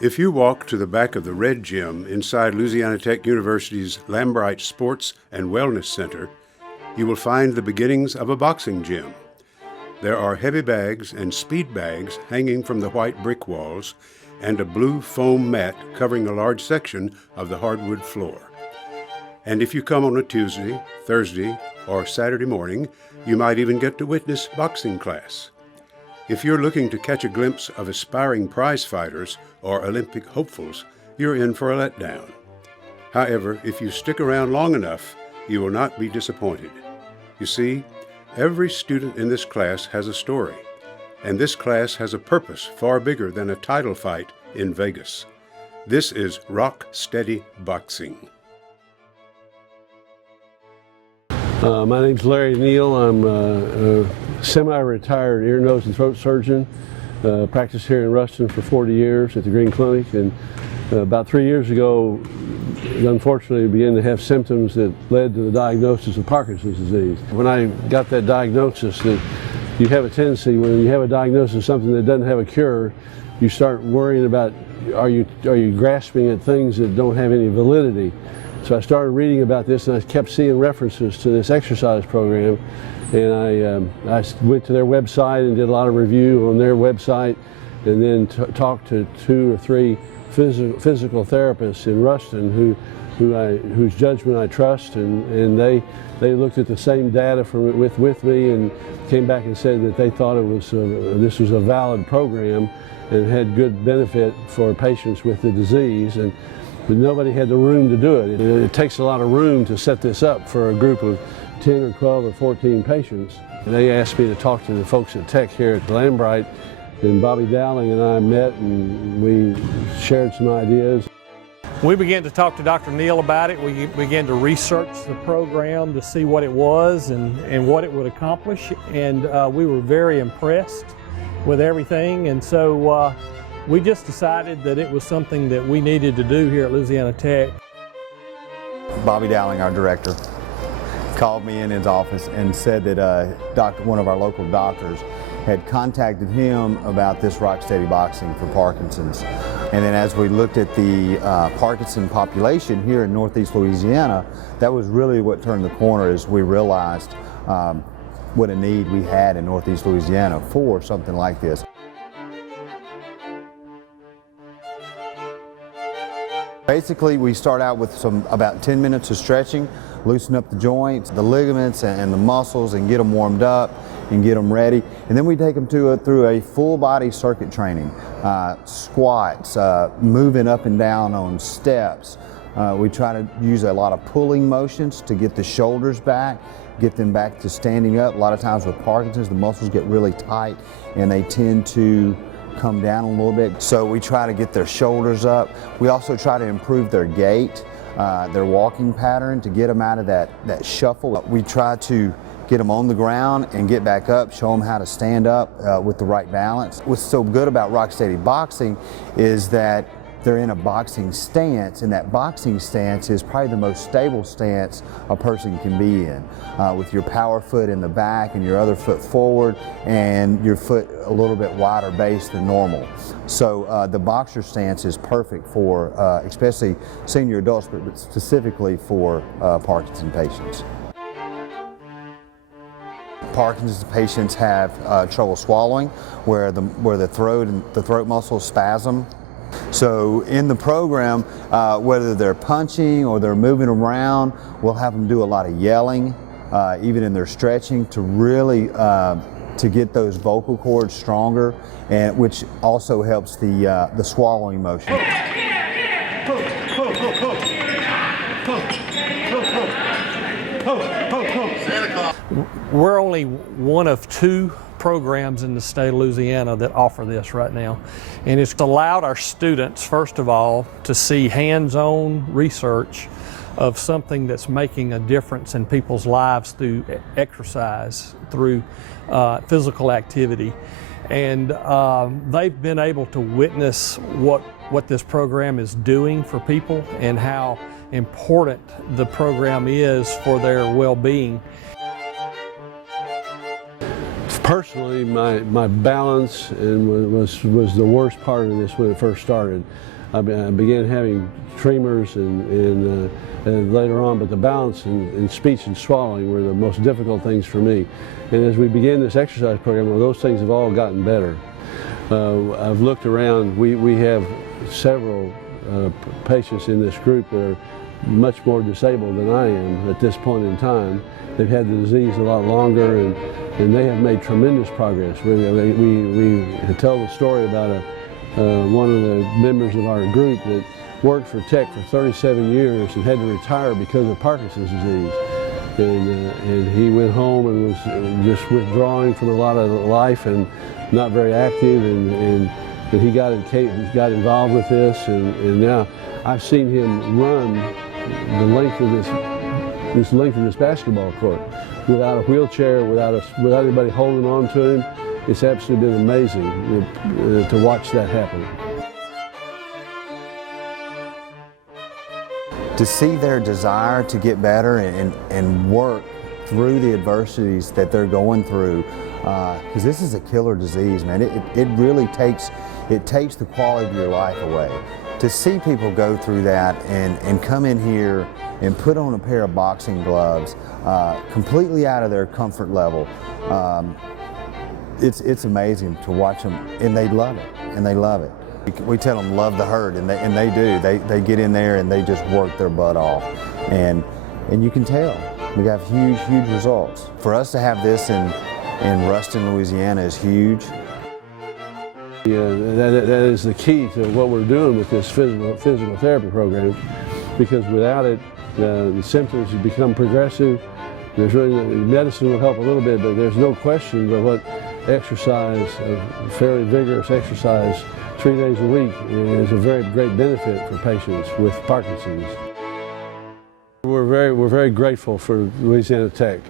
If you walk to the back of the Red Gym inside Louisiana Tech University's Lambright Sports and Wellness Center, you will find the beginnings of a boxing gym. There are heavy bags and speed bags hanging from the white brick walls and a blue foam mat covering a large section of the hardwood floor. And if you come on a Tuesday, Thursday, or Saturday morning, you might even get to witness boxing class. If you're looking to catch a glimpse of aspiring prize fighters or Olympic hopefuls, you're in for a letdown. However, if you stick around long enough, you will not be disappointed. You see, every student in this class has a story, and this class has a purpose far bigger than a title fight in Vegas. This is Rock Steady Boxing. My name's Larry Neal. I'm a semi-retired ear, nose, and throat surgeon. Practiced here in Ruston for 40 years at the Green Clinic, and about 3 years ago, unfortunately, began to have symptoms that led to the diagnosis of Parkinson's disease. When I got that diagnosis, that you have a tendency, when you have a diagnosis of something that doesn't have a cure, you start worrying about, are you grasping at things that don't have any validity? So I started reading about this, and I kept seeing references to this exercise program, and I went to their website and did a lot of review on their website, and then talked to 2 or 3 physical therapists in Ruston whose judgment I trust, and they looked at the same data with me and came back and said that they thought this was a valid program and had good benefit for patients with the disease. But nobody had the room to do it. It takes a lot of room to set this up for a group of 10 or 12 or 14 patients. And they asked me to talk to the folks at Tech here at Lambright, and Bobby Dowling and I met and we shared some ideas. We began to talk to Dr. Neal about it. We began to research the program to see what it was and what it would accomplish, and we were very impressed with everything, and so we just decided that it was something that we needed to do here at Louisiana Tech. Bobby Dowling, our director, called me in his office and said that one of our local doctors had contacted him about this Rock Steady Boxing for Parkinson's. And then as we looked at the Parkinson population here in Northeast Louisiana, that was really what turned the corner as we realized what a need we had in Northeast Louisiana for something like this. Basically, we start out with about 10 minutes of stretching, loosen up the joints, the ligaments, and the muscles, and get them warmed up and get them ready. And then we take them through a full body circuit training, squats, moving up and down on steps. We try to use a lot of pulling motions to get the shoulders back, get them back to standing up. A lot of times with Parkinson's, the muscles get really tight and they tend to come down a little bit. So we try to get their shoulders up. We also try to improve their gait, their walking pattern, to get them out of that shuffle. We try to get them on the ground and get back up, show them how to stand up with the right balance. What's so good about Rock Steady Boxing is that they're in a boxing stance, and that boxing stance is probably the most stable stance a person can be in, with your power foot in the back and your other foot forward and your foot a little bit wider base than normal. So the boxer stance is perfect for especially senior adults, but specifically for Parkinson patients. Parkinson's patients have trouble swallowing, where the throat muscles spasm. So in the program, whether they're punching or they're moving around, we'll have them do a lot of yelling, even in their stretching, to really to get those vocal cords stronger, and which also helps the swallowing motion. We're only one of 2 programs in the state of Louisiana that offer this right now. And it's allowed our students, first of all, to see hands-on research of something that's making a difference in people's lives through exercise, through physical activity. And they've been able to witness what this program is doing for people and how important the program is for their well-being. Personally, my balance was the worst part of this when it first started. I began having tremors and later on, but the balance in speech and swallowing were the most difficult things for me. And as we began this exercise program, well, those things have all gotten better. I've looked around. We have several patients in this group that are much more disabled than I am at this point in time. They've had the disease a lot longer, and they have made tremendous progress. We tell the story about one of the members of our group that worked for Tech for 37 years and had to retire because of Parkinson's disease. And he went home and was just withdrawing from a lot of life and not very active, and he got involved with this, and now I've seen him run the length of this basketball court without a wheelchair, without anybody holding on to him. It's absolutely been amazing to watch that happen. To see their desire to get better and work through the adversities that they're going through, because this is a killer disease, man. It really takes the quality of your life away. To see people go through that and come in here and put on a pair of boxing gloves, completely out of their comfort level, it's amazing to watch them, and they love it, and they love it. We tell them love the hurt, and they do. They get in there and they just work their butt off, and you can tell we have huge results. For us to have this in Ruston, Louisiana is huge. Yeah, that is the key to what we're doing with this physical therapy program, because without it, the symptoms become progressive. Medicine will help a little bit, but there's no question but what exercise, fairly vigorous exercise, 3 days a week is a very great benefit for patients with Parkinson's. We're very grateful for Louisiana Tech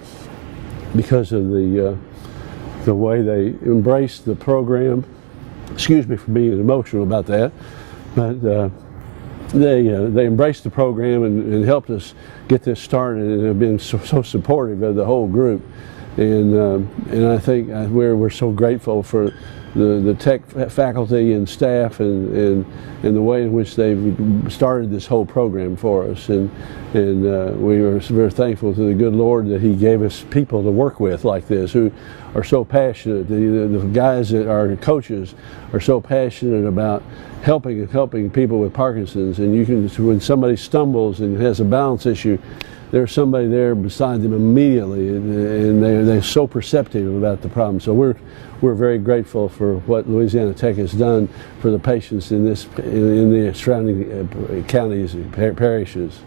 because of the way they embraced the program. Excuse me for being emotional about that, but they embraced the program and helped us get this started, and have been so supportive of the whole group. And I think we're so grateful for the Tech faculty and staff and the way in which they've started this whole program for us. And we are very thankful to the good Lord that He gave us people to work with like this who are so passionate. The guys that are coaches are so passionate about helping people with Parkinson's. And when somebody stumbles and has a balance issue, there's somebody there beside them immediately, and they're so perceptive about the problem. So we're very grateful for what Louisiana Tech has done for the patients in the surrounding counties and parishes.